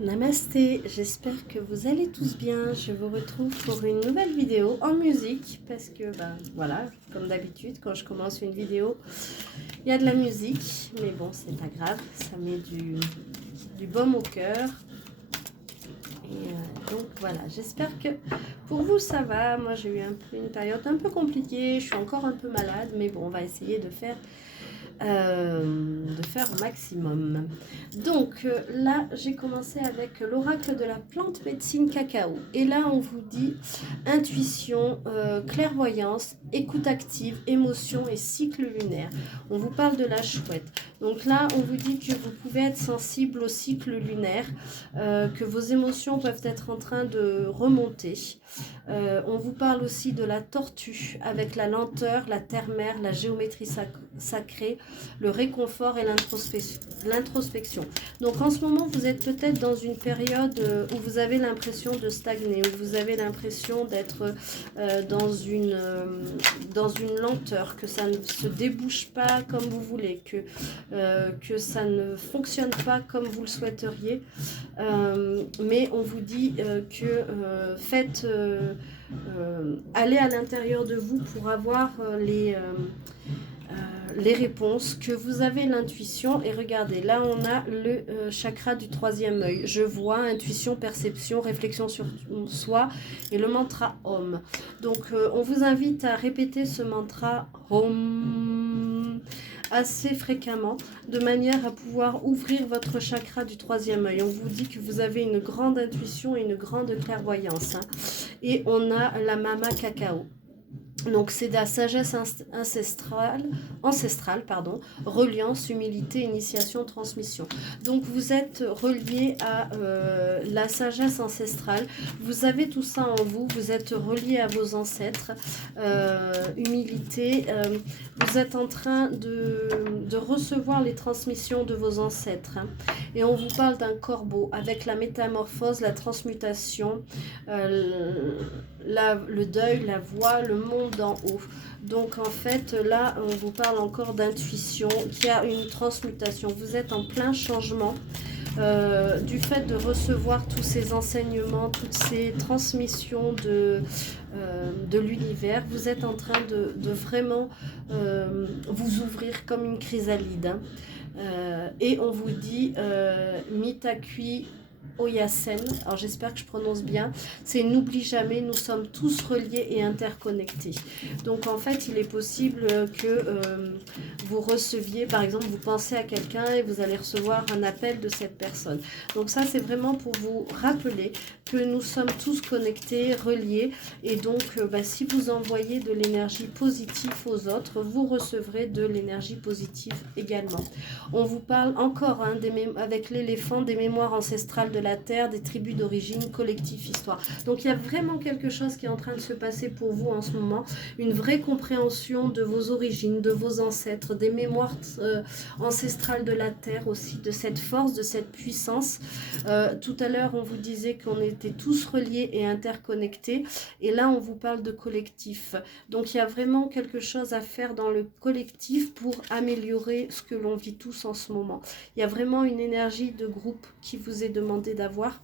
Namasté, j'espère que vous allez tous bien. Je vous retrouve pour une nouvelle vidéo en musique parce que, voilà, comme d'habitude, quand je commence une vidéo, il y a de la musique, mais bon, c'est pas grave, ça met du baume au cœur. Et donc voilà, j'espère que pour vous ça va. Moi j'ai eu une période un peu compliquée, je suis encore un peu malade, mais bon, on va essayer de faire au maximum. Donc là j'ai commencé avec l'oracle de la plante médecine cacao et là on vous dit intuition, clairvoyance, écoute active, émotion et cycle lunaire. On vous parle de la chouette. Donc là on vous dit que vous pouvez être sensible au cycle lunaire, que vos émotions peuvent être en train de remonter. On vous parle aussi de la tortue avec la lenteur, la terre-mère, la géométrie sacrée, le réconfort et l'introspection. Donc en ce moment, vous êtes peut-être dans une période où vous avez l'impression de stagner, où vous avez l'impression d'être dans une lenteur, que ça ne se débouche pas comme vous voulez, que ça ne fonctionne pas comme vous le souhaiteriez. Mais on vous dit que faites aller à l'intérieur de vous pour avoir les réponses, que vous avez l'intuition. Et regardez, là on a le chakra du troisième œil. Je vois intuition, perception, réflexion sur soi et le mantra Om. Donc on vous invite à répéter ce mantra Om assez fréquemment, de manière à pouvoir ouvrir votre chakra du troisième œil. On vous dit que vous avez une grande intuition et une grande clairvoyance. Et on a la mama cacao. Donc c'est de la sagesse ancestrale, reliance, humilité, initiation, transmission. Donc vous êtes relié à la sagesse ancestrale, vous avez tout ça en vous, vous êtes relié à vos ancêtres, humilité, vous êtes en train de recevoir les transmissions de vos ancêtres. Et on vous parle d'un corbeau avec la métamorphose, la transmutation, le deuil, la voix, le monde d'en haut. Donc en fait là on vous parle encore d'intuition, qui a une transmutation. Vous êtes en plein changement du fait de recevoir tous ces enseignements, toutes ces transmissions de l'univers. Vous êtes en train de vraiment vous ouvrir comme une chrysalide. Et on vous dit Mitakui Oyasen, alors j'espère que je prononce bien, c'est n'oublie jamais, nous sommes tous reliés et interconnectés. Donc en fait il est possible que vous receviez, par exemple vous pensez à quelqu'un et vous allez recevoir un appel de cette personne. Donc ça c'est vraiment pour vous rappeler que nous sommes tous connectés, reliés, et donc si vous envoyez de l'énergie positive aux autres, vous recevrez de l'énergie positive également. On vous parle encore avec l'éléphant des mémoires ancestrales de la terre, des tribus d'origine, collectif, histoire. Donc il y a vraiment quelque chose qui est en train de se passer pour vous en ce moment, une vraie compréhension de vos origines, de vos ancêtres, des mémoires ancestrales de la terre aussi, de cette force, de cette puissance. Tout à l'heure on vous disait qu'on était tous reliés et interconnectés, et là on vous parle de collectif. Donc il y a vraiment quelque chose à faire dans le collectif pour améliorer ce que l'on vit tous en ce moment. Il y a vraiment une énergie de groupe qui vous est demandée d'avoir.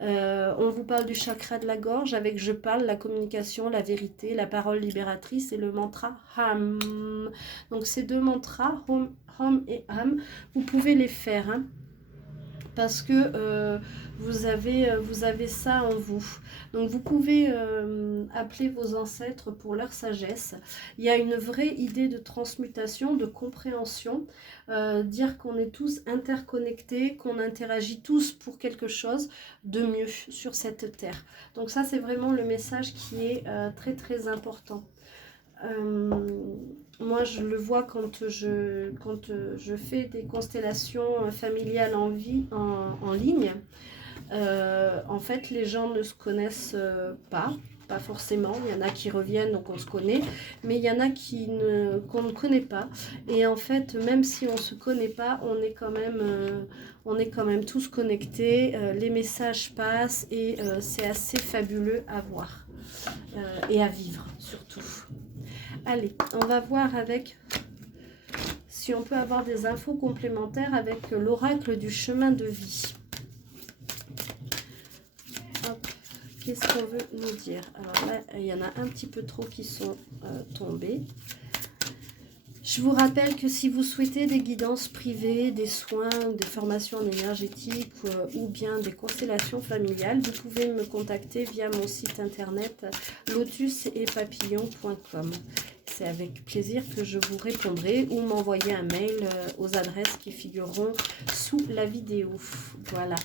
On vous parle du chakra de la gorge avec je parle, la communication, la vérité, la parole libératrice et le mantra Ham. Donc ces deux mantras, Hom et Ham, vous pouvez les faire parce que vous avez ça en vous. Donc vous pouvez appeler vos ancêtres pour leur sagesse. Il y a une vraie idée de transmutation, de compréhension, dire qu'on est tous interconnectés, qu'on interagit tous pour quelque chose de mieux sur cette terre. Donc ça c'est vraiment le message qui est très très important. Moi je le vois quand je fais des constellations familiales en ligne. En fait les gens ne se connaissent pas forcément, il y en a qui reviennent donc on se connaît, mais il y en a qu'on ne connaît pas, et en fait même si on ne se connaît pas, on est quand même tous connectés, les messages passent, et c'est assez fabuleux à voir et à vivre surtout. Allez, on va voir avec si on peut avoir des infos complémentaires avec l'oracle du chemin de vie. qu'est-ce qu'on veut nous dire? Alors là, il y en a un petit peu trop qui sont tombés. Je vous rappelle que si vous souhaitez des guidances privées, des soins, des formations en énergétique ou bien des constellations familiales, vous pouvez me contacter via mon site internet lotusetpapillon.com. C'est avec plaisir que je vous répondrai ou m'envoyer un mail aux adresses qui figureront sous la vidéo. Voilà.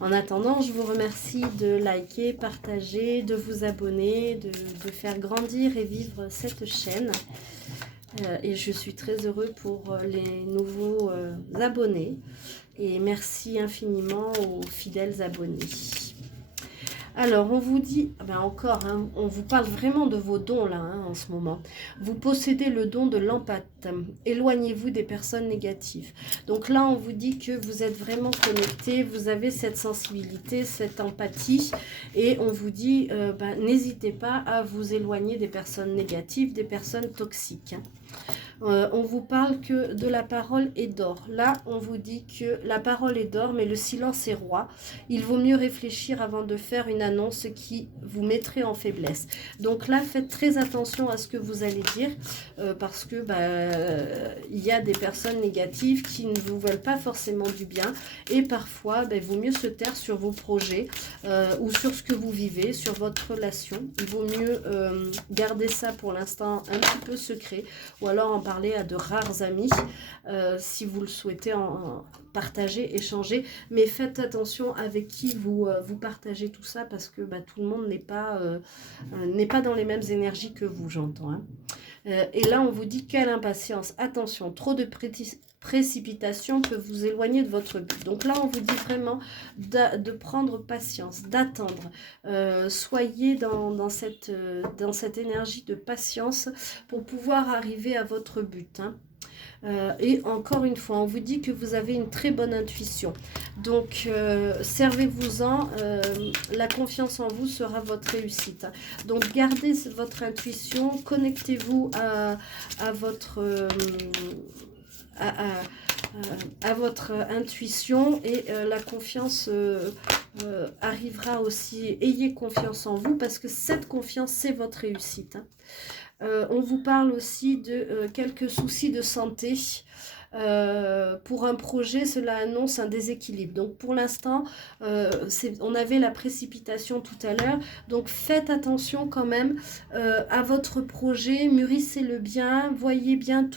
En attendant, je vous remercie de liker, partager, de vous abonner, de faire grandir et vivre cette chaîne. Et je suis très heureux pour les nouveaux abonnés. Et merci infiniment aux fidèles abonnés. Alors, on vous dit, ben encore, hein, on vous parle vraiment de vos dons là, hein, en ce moment. Vous possédez le don de l'empathie. Éloignez-vous des personnes négatives. Donc là, on vous dit que vous êtes vraiment connecté, vous avez cette sensibilité, cette empathie. Et on vous dit, ben, n'hésitez pas à vous éloigner des personnes négatives, des personnes toxiques. Hein. On vous parle que de la parole est d'or. Là, on vous dit que la parole est d'or, mais le silence est roi. Il vaut mieux réfléchir avant de faire une annonce qui vous mettrait en faiblesse. Donc là, faites très attention à ce que vous allez dire, parce que il y a des personnes négatives qui ne vous veulent pas forcément du bien. Et parfois, il vaut mieux se taire sur vos projets ou sur ce que vous vivez, sur votre relation. Il vaut mieux garder ça pour l'instant un petit peu secret, ou alors en parler à de rares amis si vous le souhaitez en partager, échanger, mais faites attention avec qui vous partagez tout ça, parce que tout le monde n'est pas dans les mêmes énergies que vous, j'entends. Hein. Et là on vous dit quelle impatience, attention, trop de précipitation peut vous éloigner de votre but. Donc là on vous dit vraiment de prendre patience, d'attendre. Soyez dans cette énergie de patience pour pouvoir arriver à votre but. Hein. Et encore une fois, on vous dit que vous avez une très bonne intuition. Donc, servez-vous-en. La confiance en vous sera votre réussite. Donc, gardez votre intuition. Connectez-vous à votre... à votre intuition et la confiance arrivera aussi. Ayez confiance en vous, parce que cette confiance, c'est votre réussite. Hein. On vous parle aussi de quelques soucis de santé. Pour un projet, cela annonce un déséquilibre. Donc pour l'instant, on avait la précipitation tout à l'heure. Donc faites attention quand même à votre projet, mûrissez-le bien, voyez bien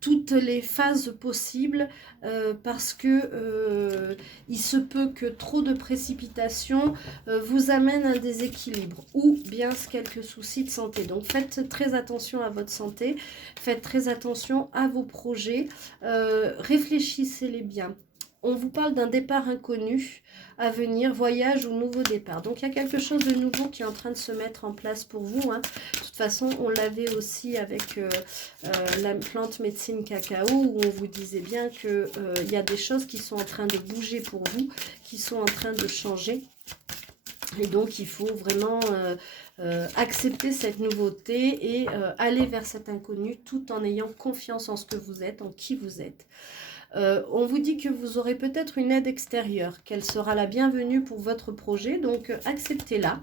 toutes les phases possibles, parce que il se peut que trop de précipitation vous amène à un déséquilibre ou bien quelques soucis de santé. Donc faites très attention à votre santé, faites très attention à vos projets, réfléchissez-les bien. On vous parle d'un départ inconnu à venir, voyage ou nouveau départ. Donc, il y a quelque chose de nouveau qui est en train de se mettre en place pour vous. Hein. De toute façon, on l'avait aussi avec la plante médecine cacao, où on vous disait bien qu'il y a des choses qui sont en train de bouger pour vous, qui sont en train de changer. Et donc, il faut vraiment accepter cette nouveauté et aller vers cet inconnu tout en ayant confiance en ce que vous êtes, en qui vous êtes. On vous dit que vous aurez peut-être une aide extérieure, qu'elle sera la bienvenue pour votre projet, donc acceptez-la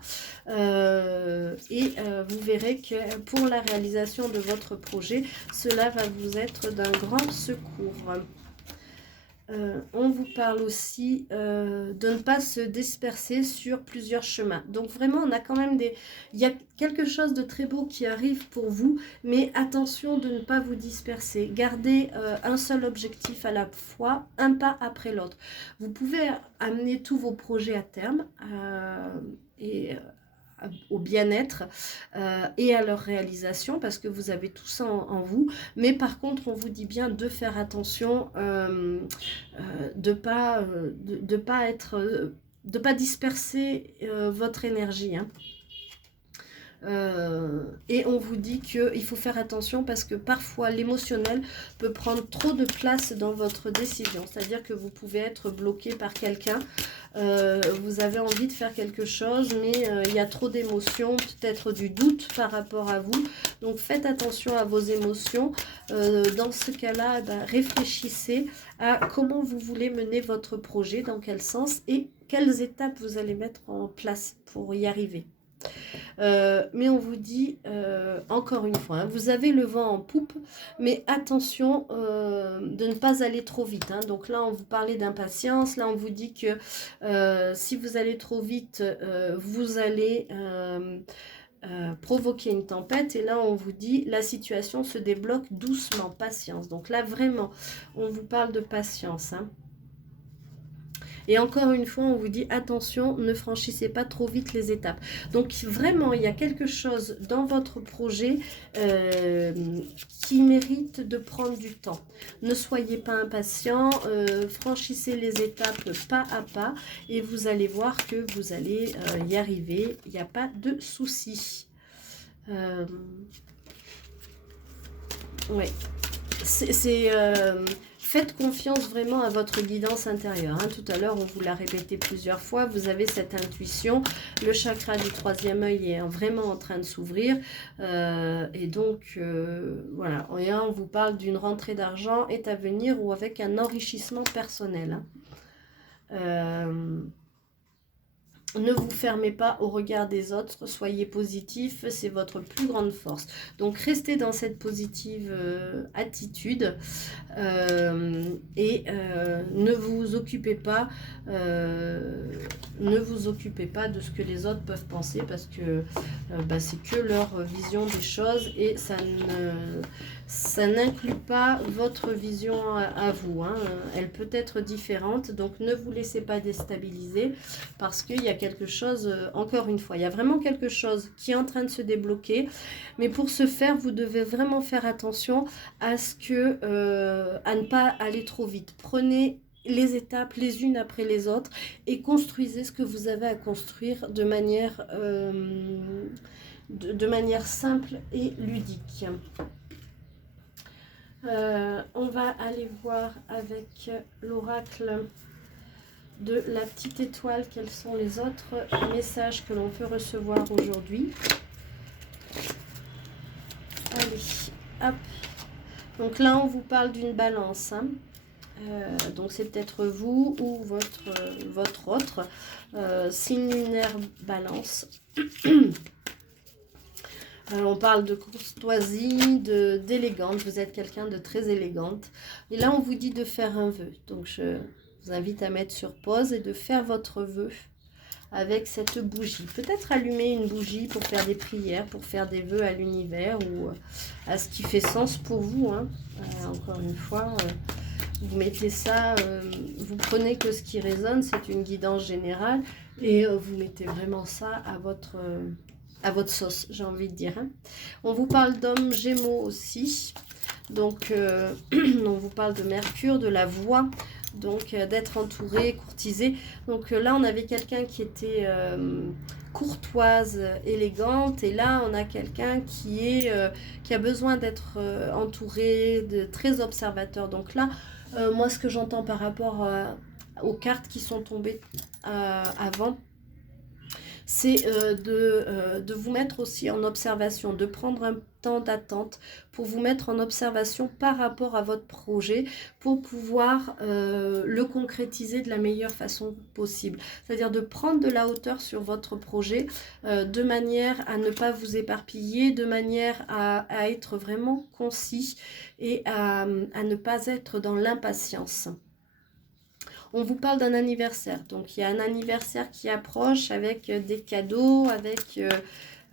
et vous verrez que pour la réalisation de votre projet, cela va vous être d'un grand secours. On vous parle aussi de ne pas se disperser sur plusieurs chemins. Donc vraiment, on a quand même il y a quelque chose de très beau qui arrive pour vous, mais attention de ne pas vous disperser. Gardez un seul objectif à la fois, un pas après l'autre. Vous pouvez amener tous vos projets à terme au bien-être et à leur réalisation, parce que vous avez tout ça en vous, mais par contre on vous dit bien de faire attention, de pas disperser votre énergie. Hein. Et on vous dit qu'il faut faire attention parce que parfois l'émotionnel peut prendre trop de place dans votre décision. C'est-à-dire que vous pouvez être bloqué par quelqu'un. Vous avez envie de faire quelque chose, mais il y a trop d'émotions, peut-être du doute par rapport à vous. Donc faites attention à vos émotions. Dans ce cas-là, réfléchissez à comment vous voulez mener votre projet, dans quel sens et quelles étapes vous allez mettre en place pour y arriver. Mais on vous dit, encore une fois, hein, vous avez le vent en poupe, mais attention de ne pas aller trop vite. Hein. Donc là, on vous parlait d'impatience. Là, on vous dit que si vous allez trop vite, vous allez provoquer une tempête. Et là, on vous dit, la situation se débloque doucement, patience. Donc là, vraiment, on vous parle de patience. Hein. Et encore une fois, on vous dit attention, ne franchissez pas trop vite les étapes. Donc vraiment, il y a quelque chose dans votre projet qui mérite de prendre du temps. Ne soyez pas impatient, franchissez les étapes pas à pas et vous allez voir que vous allez y arriver. Il n'y a pas de souci. Ouais. Faites confiance vraiment à votre guidance intérieure. Hein. Tout à l'heure, on vous l'a répété plusieurs fois. Vous avez cette intuition. Le chakra du troisième œil est vraiment en train de s'ouvrir. Et donc, voilà. Et on vous parle d'une rentrée d'argent est à venir ou avec un enrichissement personnel. Hein. Ne vous fermez pas au regard des autres, soyez positif, c'est votre plus grande force. Donc restez dans cette positive attitude et ne vous occupez pas de ce que les autres peuvent penser parce que c'est que leur vision des choses et ça n'inclut pas votre vision à vous. Hein. Elle peut être différente, donc ne vous laissez pas déstabiliser parce qu'il y a quelque chose, encore une fois, il y a vraiment quelque chose qui est en train de se débloquer. Mais pour ce faire, vous devez vraiment faire attention à ne pas aller trop vite. Prenez les étapes les unes après les autres et construisez ce que vous avez à construire de manière simple et ludique. On va aller voir avec l'oracle de la petite étoile quels sont les autres messages que l'on peut recevoir aujourd'hui. Allez, hop. Donc là, on vous parle d'une balance. Hein. Donc c'est peut-être vous ou votre autre. Signe lunaire balance. On parle de courtoisie, d'élégante. Vous êtes quelqu'un de très élégante. Et là, on vous dit de faire un vœu. Donc, je vous invite à mettre sur pause et de faire votre vœu avec cette bougie. Peut-être allumer une bougie pour faire des prières, pour faire des vœux à l'univers ou à ce qui fait sens pour vous. Hein. Encore une fois, vous mettez ça, vous prenez que ce qui résonne, c'est une guidance générale et vous mettez vraiment ça à votre sauce, j'ai envie de dire. Hein. On vous parle d'hommes gémeaux aussi. Donc, on vous parle de Mercure, de la voix, donc d'être entouré, courtisé. Donc là, on avait quelqu'un qui était courtoise, élégante. Et là, on a quelqu'un qui a besoin d'être entouré, de très observateur. Donc là, moi, ce que j'entends par rapport aux cartes qui sont tombées avant, c'est de vous mettre aussi en observation, de prendre un temps d'attente pour vous mettre en observation par rapport à votre projet pour pouvoir le concrétiser de la meilleure façon possible. C'est-à-dire de prendre de la hauteur sur votre projet de manière à ne pas vous éparpiller, de manière à être vraiment concis et à ne pas être dans l'impatience. On vous parle d'un anniversaire, donc il y a un anniversaire qui approche avec des cadeaux, avec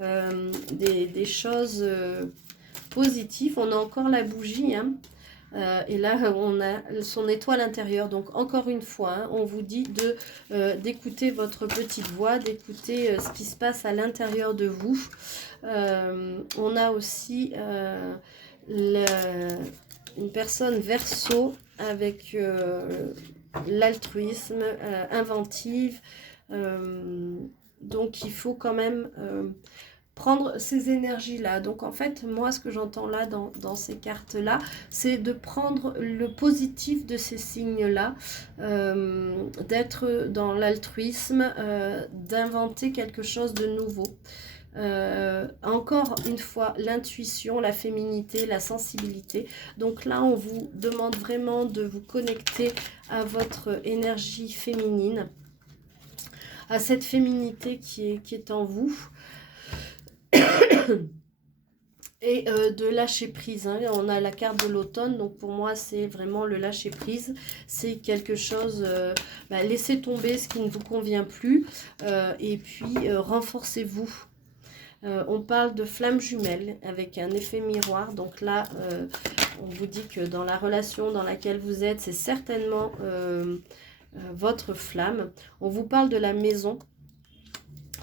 des choses positives. On a encore la bougie, hein, et là on a son étoile intérieure. Donc encore une fois, hein, on vous dit d'écouter votre petite voix, d'écouter ce qui se passe à l'intérieur de vous. On a aussi une personne Verseau avec l'altruisme, inventive, donc il faut quand même prendre ces énergies-là. Donc en fait, moi, ce que j'entends là dans ces cartes-là, c'est de prendre le positif de ces signes-là, d'être dans l'altruisme, d'inventer quelque chose de nouveau. Encore une fois, l'intuition, la féminité, la sensibilité. Donc là, on vous demande vraiment de vous connecter à votre énergie féminine, à cette féminité qui est en vous. Et de lâcher prise, hein. On a la carte de l'automne, donc pour moi c'est vraiment le lâcher prise, c'est quelque chose, laissez tomber ce qui ne vous convient plus, et puis renforcez-vous. On parle de flamme jumelle avec un effet miroir, donc là on vous dit que dans la relation dans laquelle vous êtes, c'est certainement votre flamme. On vous parle de la maison.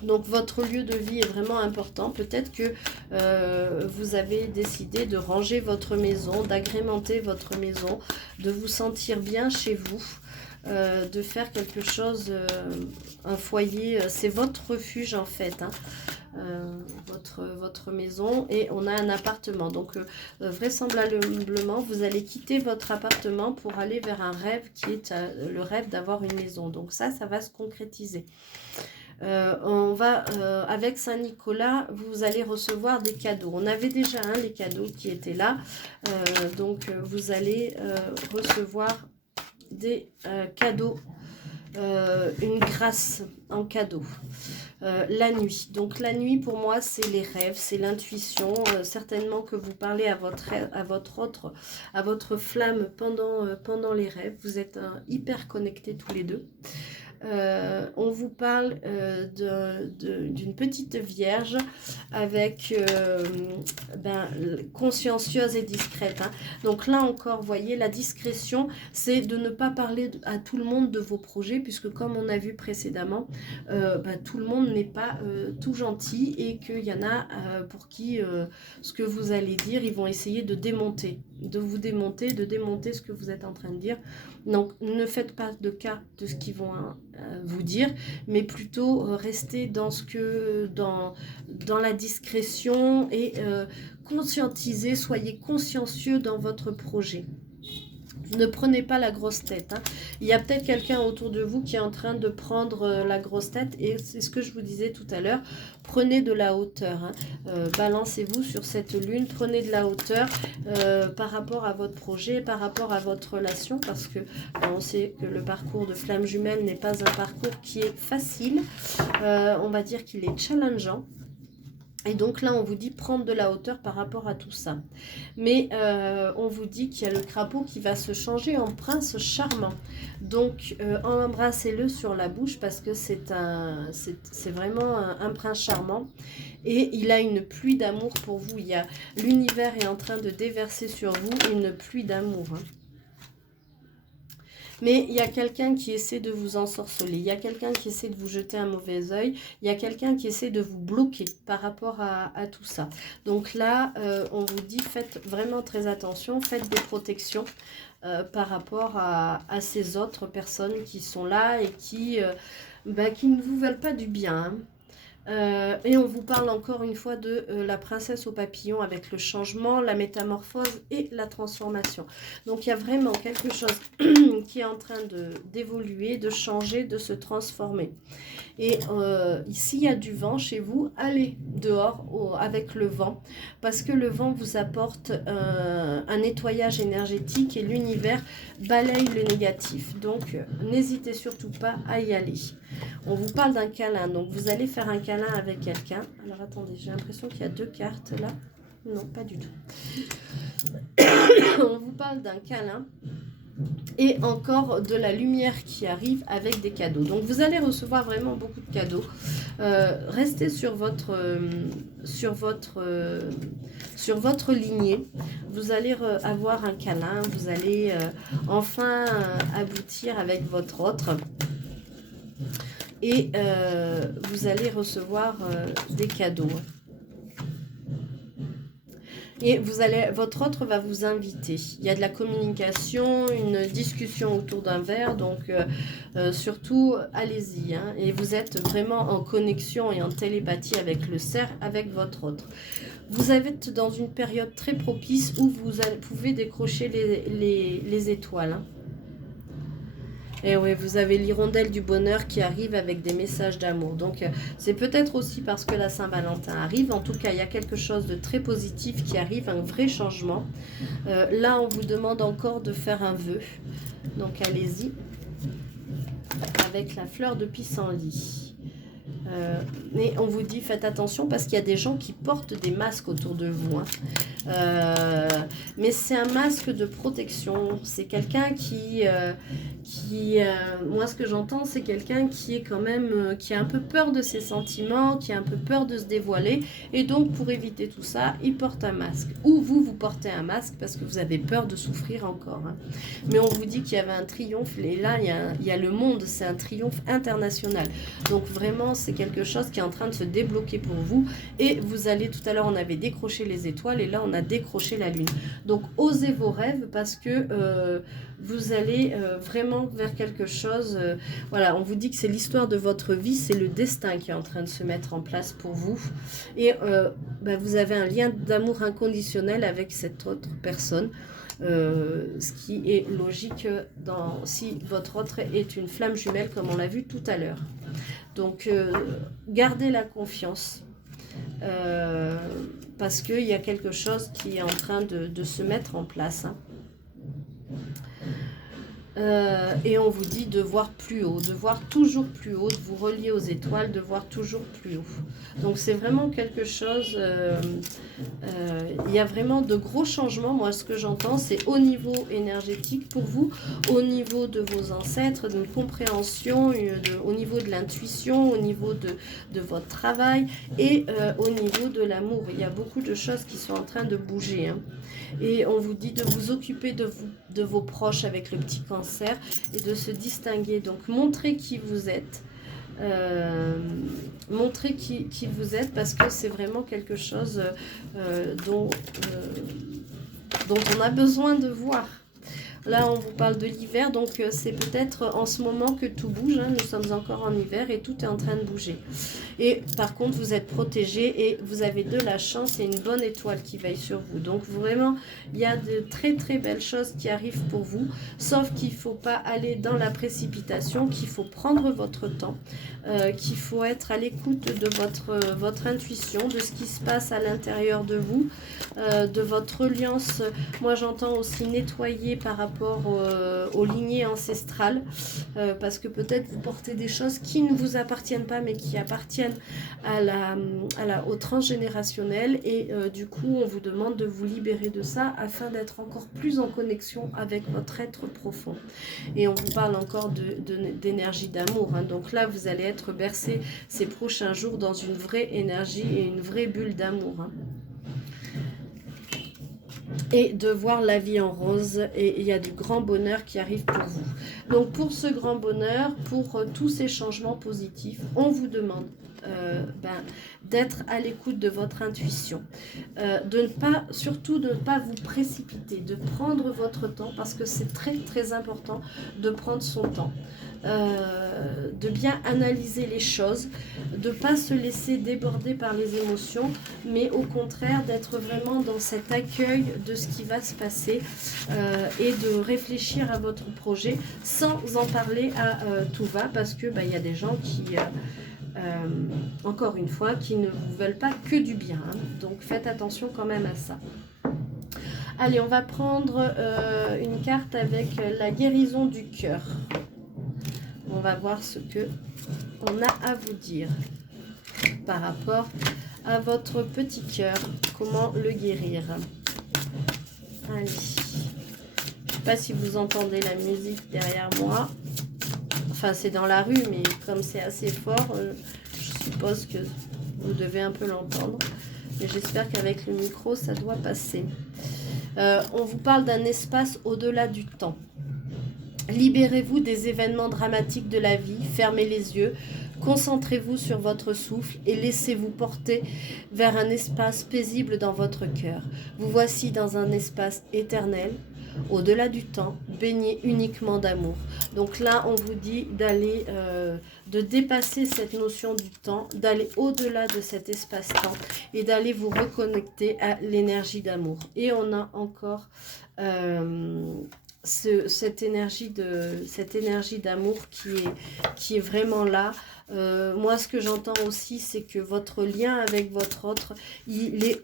Donc votre lieu de vie est vraiment important. Peut-être que vous avez décidé de ranger votre maison, d'agrémenter votre maison, de vous sentir bien chez vous, de faire quelque chose, un foyer. C'est votre refuge en fait, hein, votre maison. Et on a un appartement. Donc vraisemblablement, vous allez quitter votre appartement pour aller vers un rêve qui est le rêve d'avoir une maison. Donc ça va se concrétiser. On va avec Saint-Nicolas, vous allez recevoir des cadeaux. On avait déjà les cadeaux qui étaient là, donc vous allez recevoir des cadeaux, une grâce en cadeau. La nuit, donc la nuit pour moi c'est les rêves, c'est l'intuition, certainement que vous parlez à votre flamme pendant les rêves. Vous êtes hyper connectés tous les deux. On vous parle d'une petite vierge avec consciencieuse et discrète, hein. Donc là encore, vous voyez, la discrétion, c'est de ne pas parler à tout le monde de vos projets, puisque comme on a vu précédemment, tout le monde n'est pas tout gentil, et qu'il y en a pour qui ce que vous allez dire, ils vont essayer de vous démonter, de démonter ce que vous êtes en train de dire. Donc ne faites pas de cas de ce qu'ils vont vous dire, mais plutôt restez dans la discrétion et conscientisez, soyez consciencieux dans votre projet. Ne prenez pas la grosse tête, hein. Il y a peut-être quelqu'un autour de vous qui est en train de prendre la grosse tête, et c'est ce que je vous disais tout à l'heure. Prenez de la hauteur, hein. Balancez-vous sur cette lune, prenez de la hauteur par rapport à votre projet, par rapport à votre relation, parce que on sait que le parcours de flamme jumelle n'est pas un parcours qui est facile, on va dire qu'il est challengeant. Et donc là, on vous dit prendre de la hauteur par rapport à tout ça. Mais on vous dit qu'il y a le crapaud qui va se changer en prince charmant. Donc embrassez-le sur la bouche, parce que c'est vraiment un prince charmant. Et il a une pluie d'amour pour vous. L'univers est en train de déverser sur vous une pluie d'amour, hein. Mais il y a quelqu'un qui essaie de vous ensorceler, il y a quelqu'un qui essaie de vous jeter un mauvais œil, il y a quelqu'un qui essaie de vous bloquer par rapport à tout ça. Donc là, on vous dit, faites vraiment très attention, faites des protections par rapport à ces autres personnes qui sont là et qui ne vous veulent pas du bien, hein. Et on vous parle encore une fois de la princesse au papillon, avec le changement, la métamorphose et la transformation. Donc il y a vraiment quelque chose qui est en train d'évoluer, de changer, de se transformer. Et ici il y a du vent chez vous, allez dehors avec le vent, parce que le vent vous apporte un nettoyage énergétique, et l'univers balaye le négatif. Donc n'hésitez surtout pas à y aller. On vous parle d'un câlin, donc vous allez faire un câlin avec quelqu'un. Alors attendez, j'ai l'impression qu'il y a deux cartes là. Non, pas du tout. On vous parle d'un câlin et encore de la lumière qui arrive avec des cadeaux. Donc vous allez recevoir vraiment beaucoup de cadeaux. Restez sur votre lignée. Vous allez avoir un câlin, vous allez enfin aboutir avec votre autre. Et vous allez recevoir des cadeaux. Et votre autre va vous inviter. Il y a de la communication, une discussion autour d'un verre, donc surtout allez-y. Hein, et vous êtes vraiment en connexion et en télépathie avec le cerf, avec votre autre. Vous êtes dans une période très propice où vous pouvez décrocher les étoiles. Hein. Et oui, vous avez l'hirondelle du bonheur qui arrive avec des messages d'amour. Donc, c'est peut-être aussi parce que la Saint-Valentin arrive. En tout cas, il y a quelque chose de très positif qui arrive, un vrai changement. Là, on vous demande encore de faire un vœu. Donc, allez-y. Avec la fleur de pissenlit. Mais on vous dit, faites attention parce qu'il y a des gens qui portent des masques autour de vous. Hein. Mais c'est un masque de protection. C'est quelqu'un moi ce que j'entends, c'est quelqu'un qui est quand même, qui a un peu peur de ses sentiments, qui a un peu peur de se dévoiler. Et donc pour éviter tout ça, il porte un masque. Ou vous portez un masque parce que vous avez peur de souffrir encore. Hein. Mais on vous dit qu'il y avait un triomphe. Et là, il y a le monde, c'est un triomphe international. Donc vraiment, c'est quelque chose qui est en train de se débloquer pour vous. Et vous allez, tout à l'heure, on avait décroché les étoiles et là, on a décroché la lune. Donc, osez vos rêves parce que vous allez vraiment vers quelque chose. Voilà, on vous dit que c'est l'histoire de votre vie, c'est le destin qui est en train de se mettre en place pour vous. Et vous avez un lien d'amour inconditionnel avec cette autre personne. Ce qui est logique si votre autre est une flamme jumelle comme on l'a vu tout à l'heure. Donc gardez la confiance parce qu'il y a quelque chose qui est en train de se mettre en place. Hein. Et on vous dit de voir plus haut, de voir toujours plus haut, de vous relier aux étoiles, de voir toujours plus haut. Donc c'est vraiment quelque chose, il y a vraiment de gros changements. Moi ce que j'entends c'est au niveau énergétique pour vous, au niveau de vos ancêtres, d'une compréhension, au niveau de l'intuition, au niveau de votre travail et au niveau de l'amour. Il y a beaucoup de choses qui sont en train de bouger. Hein. Et on vous dit de vous occuper de vos proches avec le petit cancer et de se distinguer. Donc montrez qui vous êtes. Montrez qui vous êtes parce que c'est vraiment quelque chose dont on a besoin de voir. Là, on vous parle de l'hiver, donc c'est peut-être en ce moment que tout bouge. Hein, nous sommes encore en hiver et tout est en train de bouger. Et par contre, vous êtes protégé et vous avez de la chance et une bonne étoile qui veille sur vous. Donc vraiment, il y a de très très belles choses qui arrivent pour vous. Sauf qu'il ne faut pas aller dans la précipitation, qu'il faut prendre votre temps, qu'il faut être à l'écoute de votre intuition, de ce qui se passe à l'intérieur de vous, de votre reliance. Moi, j'entends aussi nettoyer par rapport aux lignées ancestrales parce que peut-être vous portez des choses qui ne vous appartiennent pas mais qui appartiennent au transgénérationnel et du coup on vous demande de vous libérer de ça afin d'être encore plus en connexion avec votre être profond. Et on vous parle encore d'énergie d'amour. Hein. Donc là vous allez être bercé ces prochains jours dans une vraie énergie et une vraie bulle d'amour. Hein. Et de voir la vie en rose et il y a du grand bonheur qui arrive pour vous. Donc pour ce grand bonheur, pour tous ces changements positifs, on vous demande d'être à l'écoute de votre intuition, surtout de ne pas vous précipiter, de prendre votre temps parce que c'est très très important de prendre son temps. De bien analyser les choses, de ne pas se laisser déborder par les émotions, mais au contraire d'être vraiment dans cet accueil de ce qui va se passer et de réfléchir à votre projet sans en parler à tout va parce que il y a des gens qui encore une fois qui ne vous veulent pas que du bien, hein. Donc faites attention quand même à ça. Allez, on va prendre une carte avec la guérison du cœur. On va voir ce que on a à vous dire par rapport à votre petit cœur. Comment le guérir? Allez. Je ne sais pas si vous entendez la musique derrière moi. Enfin, c'est dans la rue, mais comme c'est assez fort, je suppose que vous devez un peu l'entendre. Mais j'espère qu'avec le micro, ça doit passer. On vous parle d'un espace au-delà du temps. Libérez-vous des événements dramatiques de la vie, fermez les yeux, Concentrez-vous sur votre souffle et laissez-vous porter vers un espace paisible dans votre cœur. Vous voici dans un espace éternel, au-delà du temps, baigné uniquement d'amour. Donc là, on vous dit d'aller, de dépasser cette notion du temps, d'aller au-delà de cet espace-temps et d'aller vous reconnecter à l'énergie d'amour. Et on a encore cette énergie d'amour qui est vraiment là. Moi, ce que j'entends aussi, c'est que votre lien avec votre autre, il est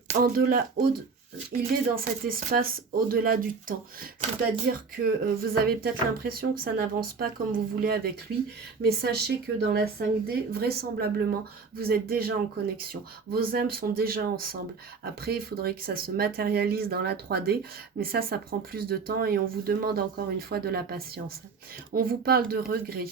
il est dans cet espace au-delà du temps. C'est-à-dire que vous avez peut-être l'impression que ça n'avance pas comme vous voulez avec lui, mais sachez que dans la 5D, vraisemblablement, vous êtes déjà en connexion. Vos âmes sont déjà ensemble. Après, il faudrait que ça se matérialise dans la 3D, mais ça prend plus de temps et on vous demande encore une fois de la patience. On vous parle de regret.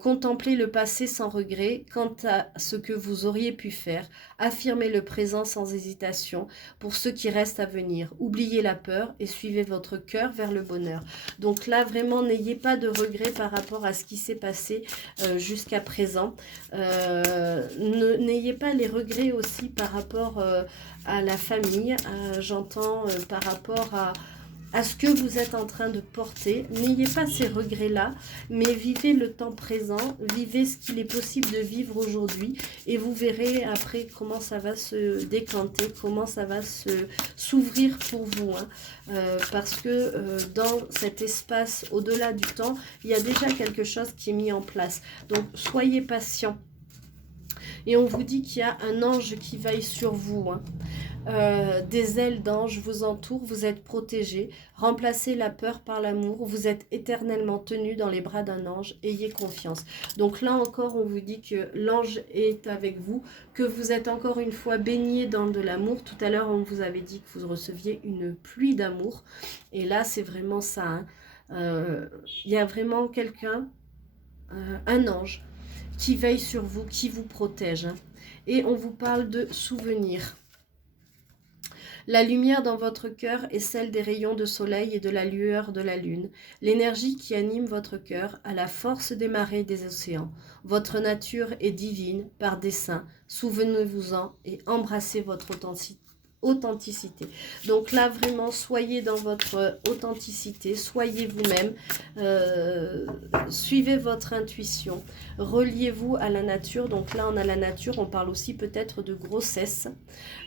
Contemplez le passé sans regret quant à ce que vous auriez pu faire. Affirmez le présent sans hésitation pour ce qui reste à venir. Oubliez la peur et suivez votre cœur vers le bonheur. Donc là, vraiment, n'ayez pas de regrets par rapport à ce qui s'est passé jusqu'à présent. N'ayez pas les regrets aussi par rapport à la famille. J'entends par rapport à ce que vous êtes en train de porter. N'ayez pas ces regrets-là, mais vivez le temps présent, vivez ce qu'il est possible de vivre aujourd'hui, et vous verrez après comment ça va se décanter, comment ça va s'ouvrir pour vous. Parce que dans cet espace au-delà du temps, il y a déjà quelque chose qui est mis en place. Donc, soyez patient. Et on vous dit qu'il y a un ange qui veille sur vous. Des ailes d'ange vous entourent, vous êtes protégés. Remplacez la peur par l'amour. Vous êtes éternellement tenus dans les bras d'un ange. Ayez confiance. Donc là encore, on vous dit que l'ange est avec vous, que vous êtes encore une fois baignés dans de l'amour. Tout à l'heure, on vous avait dit que vous receviez une pluie d'amour. Et là, c'est vraiment ça. Il y a vraiment quelqu'un, un ange, qui veille sur vous, qui vous protège. Et on vous parle de souvenirs. La lumière dans votre cœur est celle des rayons de soleil et de la lueur de la lune. L'énergie qui anime votre cœur a la force des marées et des océans. Votre nature est divine par dessein. Souvenez-vous-en et embrassez votre authenticité. Donc là, vraiment, soyez dans votre authenticité, soyez vous-même, suivez votre intuition, reliez-vous à la nature. Donc là, on a la nature, on parle aussi peut-être de grossesse.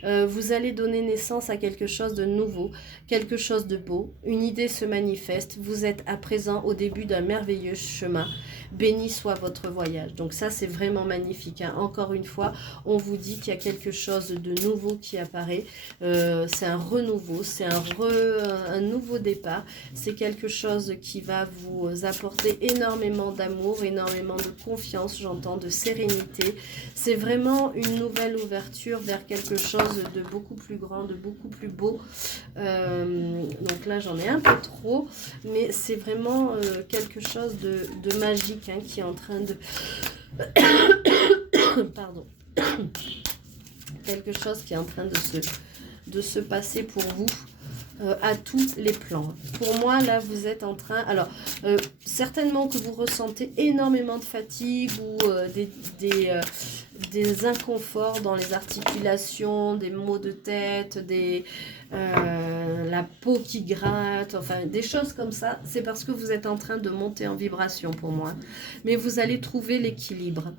Vous allez donner naissance à quelque chose de nouveau, quelque chose de beau. Une idée se manifeste. Vous êtes à présent au début d'un merveilleux chemin. Béni soit votre voyage. Donc ça, c'est vraiment magnifique. Encore une fois, on vous dit qu'il y a quelque chose de nouveau qui apparaît. C'est un renouveau, c'est un nouveau départ. C'est quelque chose qui va vous apporter énormément d'amour, énormément de confiance, j'entends, de sérénité. C'est vraiment une nouvelle ouverture vers quelque chose de beaucoup plus grand, de beaucoup plus beau. Donc là, j'en ai un peu trop, mais c'est vraiment quelque chose de magique qui est en train de... Pardon. Quelque chose qui est en train de se passer pour vous à tous les plans. Pour moi, là, vous êtes en train... Alors, certainement que vous ressentez énormément de fatigue ou des inconforts dans les articulations, des maux de tête, la peau qui gratte, enfin, des choses comme ça. C'est parce que vous êtes en train de monter en vibration pour moi. Mais vous allez trouver l'équilibre.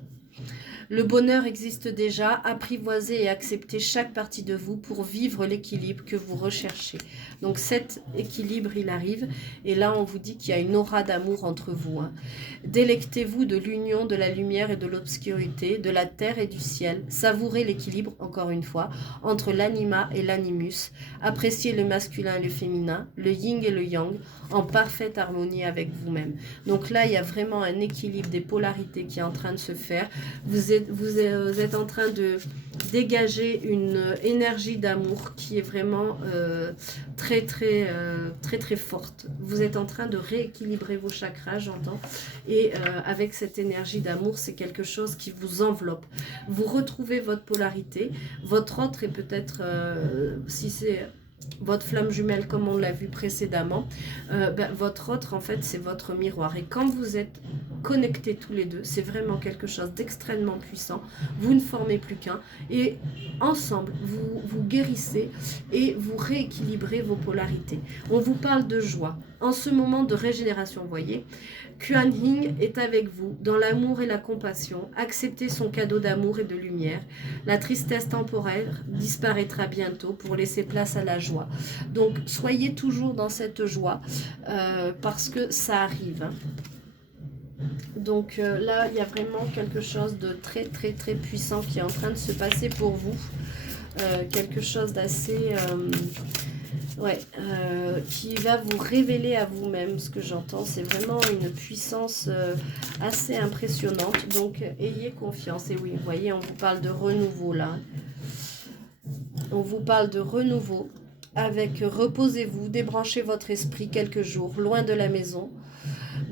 Le bonheur existe déjà, apprivoisez et acceptez chaque partie de vous pour vivre l'équilibre que vous recherchez. Donc cet équilibre, il arrive, et là on vous dit qu'il y a une aura d'amour entre vous. Délectez-vous de l'union de la lumière et de l'obscurité, de la terre et du ciel. Savourez l'équilibre, encore une fois, entre l'anima et l'animus. Appréciez le masculin et le féminin, le yin et le yang, en parfaite harmonie avec vous-même. Donc là, il y a vraiment un équilibre des polarités qui est en train de se faire. Vous êtes en train de dégager une énergie d'amour qui est vraiment très forte. Vous êtes en train de rééquilibrer vos chakras, j'entends. Et avec cette énergie d'amour, c'est quelque chose qui vous enveloppe. Vous retrouvez votre polarité. Votre autre est peut-être, si c'est votre flamme jumelle, comme on l'a vu précédemment, votre autre, en fait, c'est votre miroir. Et quand vous êtes connectés tous les deux, c'est vraiment quelque chose d'extrêmement puissant. Vous ne formez plus qu'un. Et ensemble, vous guérissez et vous rééquilibrez vos polarités. On vous parle de joie. En ce moment de régénération, vous voyez, Kuan Yin est avec vous dans l'amour et la compassion. Acceptez son cadeau d'amour et de lumière. La tristesse temporaire disparaîtra bientôt pour laisser place à la joie. Donc, soyez toujours dans cette joie parce que ça arrive. Donc là, il y a vraiment quelque chose de très, très, très puissant qui est en train de se passer pour vous. Quelque chose d'assez... qui va vous révéler à vous-même. Ce que j'entends, c'est vraiment une puissance assez impressionnante. Donc, ayez confiance. Et oui, vous voyez, on vous parle de renouveau là. On vous parle de renouveau. Avec reposez-vous, débranchez votre esprit quelques jours, loin de la maison.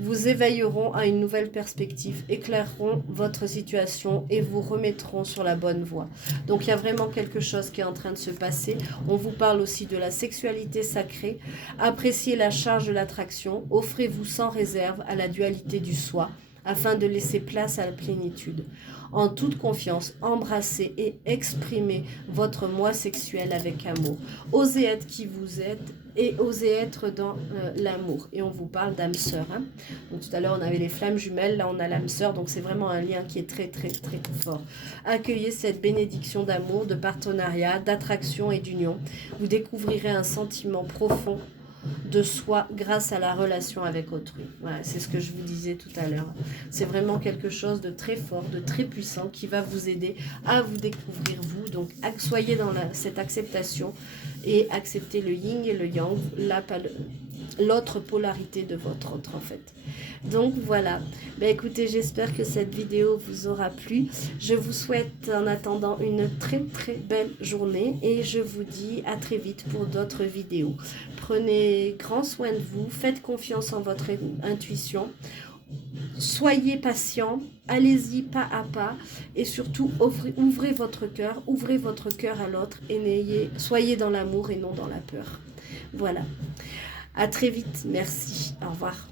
Vous éveilleront à une nouvelle perspective, éclaireront votre situation et vous remettront sur la bonne voie. Donc il y a vraiment quelque chose qui est en train de se passer. On vous parle aussi de la sexualité sacrée. Appréciez la charge de l'attraction. Offrez-vous sans réserve à la dualité du soi afin de laisser place à la plénitude. En toute confiance, embrassez et exprimez votre moi sexuel avec amour. Osez être qui vous êtes et osez être dans l'amour. Et on vous parle d'âme sœur. Hein. Donc tout à l'heure, on avait les flammes jumelles, là on a l'âme sœur. Donc c'est vraiment un lien qui est très, très, très fort. Accueillez cette bénédiction d'amour, de partenariat, d'attraction et d'union. Vous découvrirez un sentiment profond de soi grâce à la relation avec autrui. Voilà, c'est ce que je vous disais tout à l'heure. C'est vraiment quelque chose de très fort, de très puissant qui va vous aider à vous découvrir vous. Donc soyez dans cette acceptation et acceptez le yin et le yang, l'autre polarité de votre autre en fait. Donc voilà, écoutez, j'espère que cette vidéo vous aura plu. Je vous souhaite en attendant une très très belle journée et je vous dis à très vite pour d'autres vidéos. Prenez grand soin de vous, faites confiance en votre intuition, soyez patient, allez-y pas à pas et surtout ouvrez votre cœur à l'autre et soyez dans l'amour et non dans la peur. Voilà. À très vite, merci, au revoir.